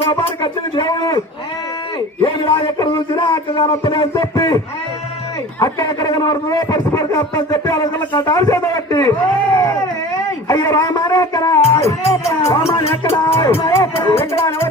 కోపానికి వచ్చిన దేవుడు. ఏమి రా ఎక్కడ చూసినా అక్కడ చెప్పి అక్కడెక్కడ కనబడుతుందో పరిస్థితి అర్థం చెప్పి అలా కట్టాలి చేతబట్టి అయ్యో రామానే ఎక్కడ రామాని ఎక్కడ ఎక్కడ కన్నులు